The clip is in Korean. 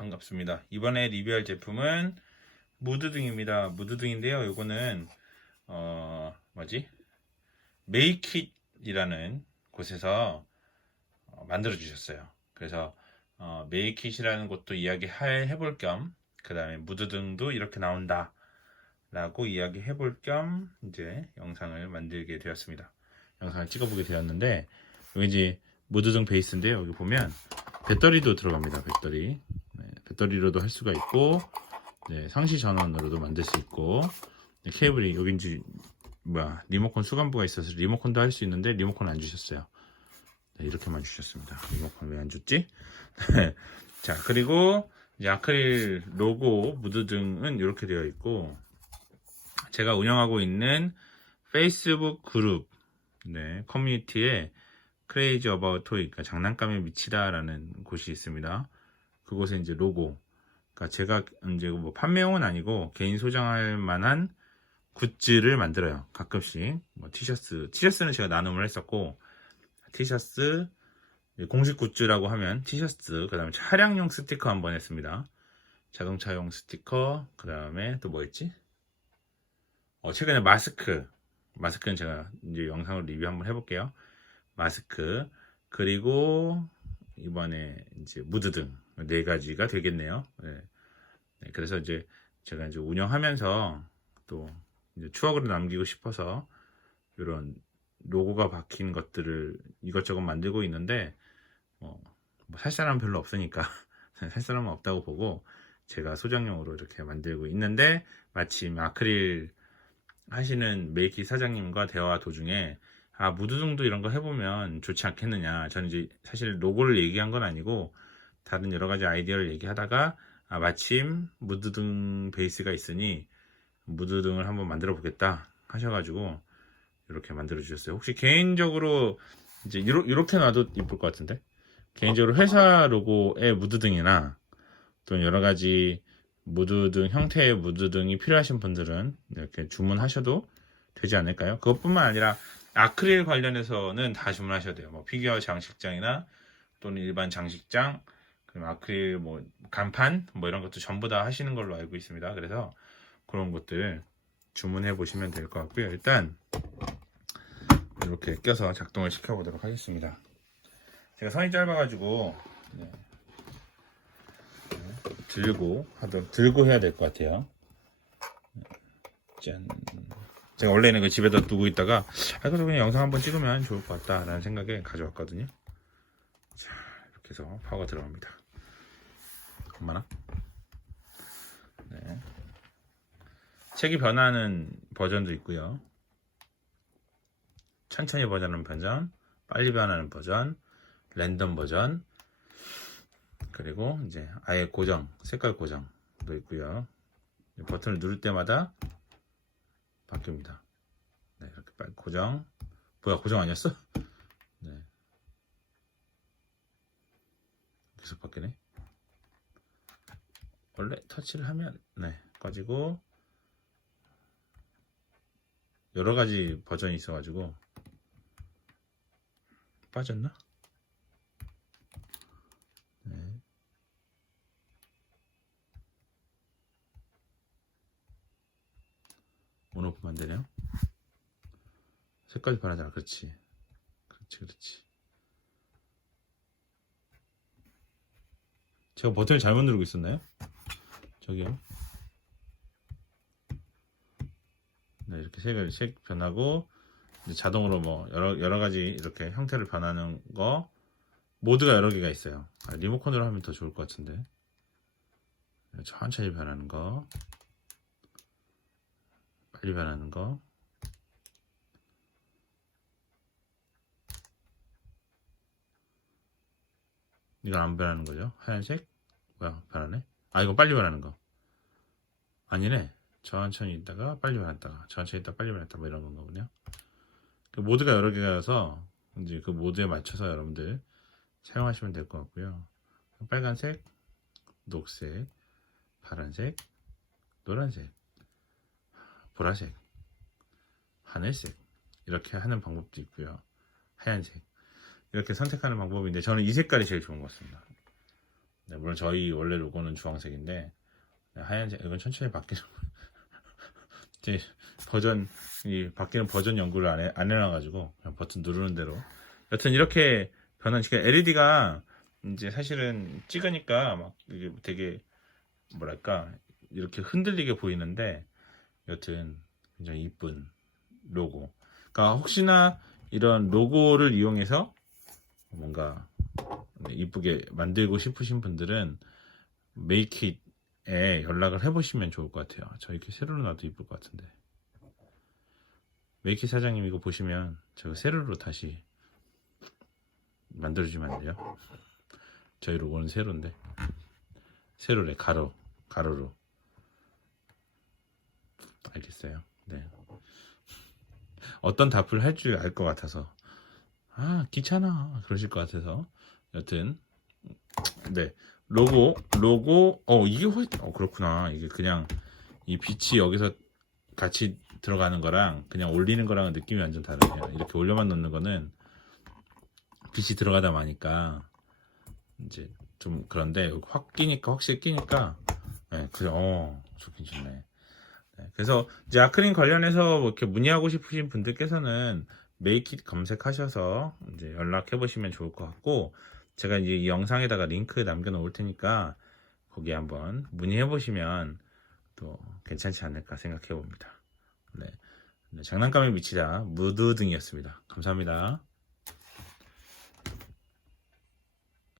반갑습니다. 이번에 리뷰할 제품은 무드등입니다. 무드등인데요. 요거는 어 뭐지? 메이킷이라는 곳에서 어, 만들어 주셨어요. 그래서 어, 메이킷이라는 곳도 이야기 해볼 겸, 그 다음에 무드등도 이렇게 나온다. 라고 이야기 해볼 겸, 이제 영상을 만들게 되었습니다. 영상을 찍어보게 되었는데, 여기 이제 무드등 베이스인데요. 여기 보면 배터리도 들어갑니다. 배터리. 네, 배터리로도 할 수가 있고, 네, 상시 전원으로도 만들 수 있고, 네, 케이블이 여기 이제 뭐야 리모컨 수감부가 있어서 리모컨도 할 수 있는데 리모컨 안 주셨어요. 네, 이렇게만 주셨습니다. 리모컨 왜 안 줬지? 자 그리고 아크릴 로고 무드등은 이렇게 되어 있고 제가 운영하고 있는 페이스북 그룹 네, 커뮤니티에 크레이지 어바웃 토이 그러니까 장난감에 미치다라는 곳이 있습니다. 그곳에 이제 로고 그러니까 제가 이제 뭐 판매용은 아니고 개인 소장할 만한 굿즈를 만들어요. 가끔씩 뭐 티셔츠 티셔츠는 제가 나눔을 했었고 티셔츠 공식 굿즈라고 하면 티셔츠 그다음에 차량용 스티커 한번 했습니다. 자동차용 스티커 그다음에 또뭐 있지? 어 최근에 마스크 마스크는 제가 이제 영상으로 리뷰 한번 해볼게요. 마스크 그리고 이번에 이제 무드 등 네 가지가 되겠네요. 네. 네, 그래서 이제 제가 이제 운영하면서 또 이제 추억으로 남기고 싶어서 이런 로고가 박힌 것들을 이것저것 만들고 있는데 어, 뭐살 사람 별로 없으니까 살 사람은 없다고 보고 제가 소장용으로 이렇게 만들고 있는데 마침 아크릴 하시는 메이키 사장님과 대화 도중에 아 무드등도 이런 거 해보면 좋지 않겠느냐 저는 이제 사실 로고를 얘기한 건 아니고 다른 여러 가지 아이디어를 얘기하다가 아, 마침 무드등 베이스가 있으니 무드등을 한번 만들어 보겠다 하셔가지고 이렇게 만들어 주셨어요. 혹시 개인적으로 이제 이러, 이렇게 놔도 이쁠 것 같은데 개인적으로 회사 로고의 무드등이나 또 여러 가지 무드등 형태의 무드등이 필요하신 분들은 이렇게 주문하셔도 되지 않을까요? 그것뿐만 아니라 아크릴 관련해서는 다 주문하셔도 돼요. 뭐 피규어 장식장이나 또는 일반 장식장, 그리고 아크릴 뭐 간판 뭐 이런 것도 전부 다 하시는 걸로 알고 있습니다. 그래서 그런 것들 주문해 보시면 될 것 같고요. 일단 이렇게 껴서 작동을 시켜 보도록 하겠습니다. 제가 선이 짧아가지고 네. 네, 들고 하도 들고 해야 될 것 같아요. 네, 짠. 제가 원래는 그 집에다 두고 있다가 아 그래서 그냥 영상 한번 찍으면 좋을 것 같다라는 생각에 가져왔거든요. 자 이렇게 해서 파워가 들어갑니다. 얼마나? 네. 색이 변하는 버전도 있고요. 천천히 변하는 버전, 빨리 변하는 버전, 랜덤 버전, 그리고 이제 아예 고정, 색깔 고정도 있고요. 버튼을 누를 때마다 바뀝니다. 네, 이렇게 빨리 고정. 뭐야, 고정 아니었어? 네. 계속 바뀌네. 원래 터치를 하면, 네, 꺼지고, 여러 가지 버전이 있어가지고, 빠졌나? 네. 온오프만 되네요. 색깔이 변하잖아. 그렇지. 그렇지, 그렇지. 제가 버튼을 잘못 누르고 있었나요? 저기요. 네, 이렇게 색을, 색 변하고, 자동으로 뭐, 여러, 여러 가지 이렇게 형태를 변하는 거, 모드가 여러 개가 있어요. 아, 리모컨으로 하면 더 좋을 것 같은데. 네, 천천히 변하는 거, 빨리 변하는 거, 이건 안 변하는 거죠. 하얀색? 뭐야, 변하네? 아, 이건 빨리 변하는 거. 아니네. 천천히 있다가 빨리 변했다가, 천천히 있다가 빨리 변했다, 뭐 이런 건가 보네요. 그 모드가 여러 개가여서, 이제 그 모드에 맞춰서 여러분들 사용하시면 될 것 같고요. 빨간색, 녹색, 파란색, 노란색, 보라색, 하늘색, 이렇게 하는 방법도 있고요. 하얀색. 이렇게 선택하는 방법인데 저는 이 색깔이 제일 좋은 것 같습니다. 네, 물론 저희 원래 로고는 주황색인데 네, 하얀색 이건 천천히 바뀌는 이제 버전 이 바뀌는 버전 연구를 안, 해, 안 해놔가지고 그냥 버튼 누르는 대로 여튼 이렇게 변한 지금 LED가 이제 사실은 찍으니까 막 이게 되게 뭐랄까 이렇게 흔들리게 보이는데 여튼 굉장히 이쁜 로고. 그러니까 혹시나 이런 로고를 이용해서 뭔가 네, 이쁘게 만들고 싶으신 분들은 메이킷에 연락을 해보시면 좋을 것 같아요. 저 이렇게 세로로 놔도 이쁠 것 같은데. 메이킷 사장님 이거 보시면 제가 세로로 다시 만들어주면 안 돼요? 저희 로고는 세로인데 세로래 가로 가로로 알겠어요. 네. 어떤 답을 할 줄 알 것 같아서. 아 귀찮아. 그러실 것 같아서. 여튼 네. 로고 로고 어 이게 훨, 어 그렇구나. 이게 그냥 이 빛이 여기서 같이 들어가는 거랑 그냥 올리는 거랑은 느낌이 완전 다르네요. 이렇게 올려만 놓는 거는 빛이 들어가다 마니까 이제 좀 그런데 확 끼니까 확실히 끼니까 네, 그래 어 좋긴 좋네 네, 그래서 이제 아크린 관련해서 뭐 이렇게 문의하고 싶으신 분들께서는 메이킷 검색하셔서 이제 연락해 보시면 좋을 것 같고 제가 이제 이 영상에다가 링크 남겨 놓을 테니까 거기 한번 문의해 보시면 또 괜찮지 않을까 생각해 봅니다. 네. 네, 장난감에 미치다 무드 등이었습니다. 감사합니다.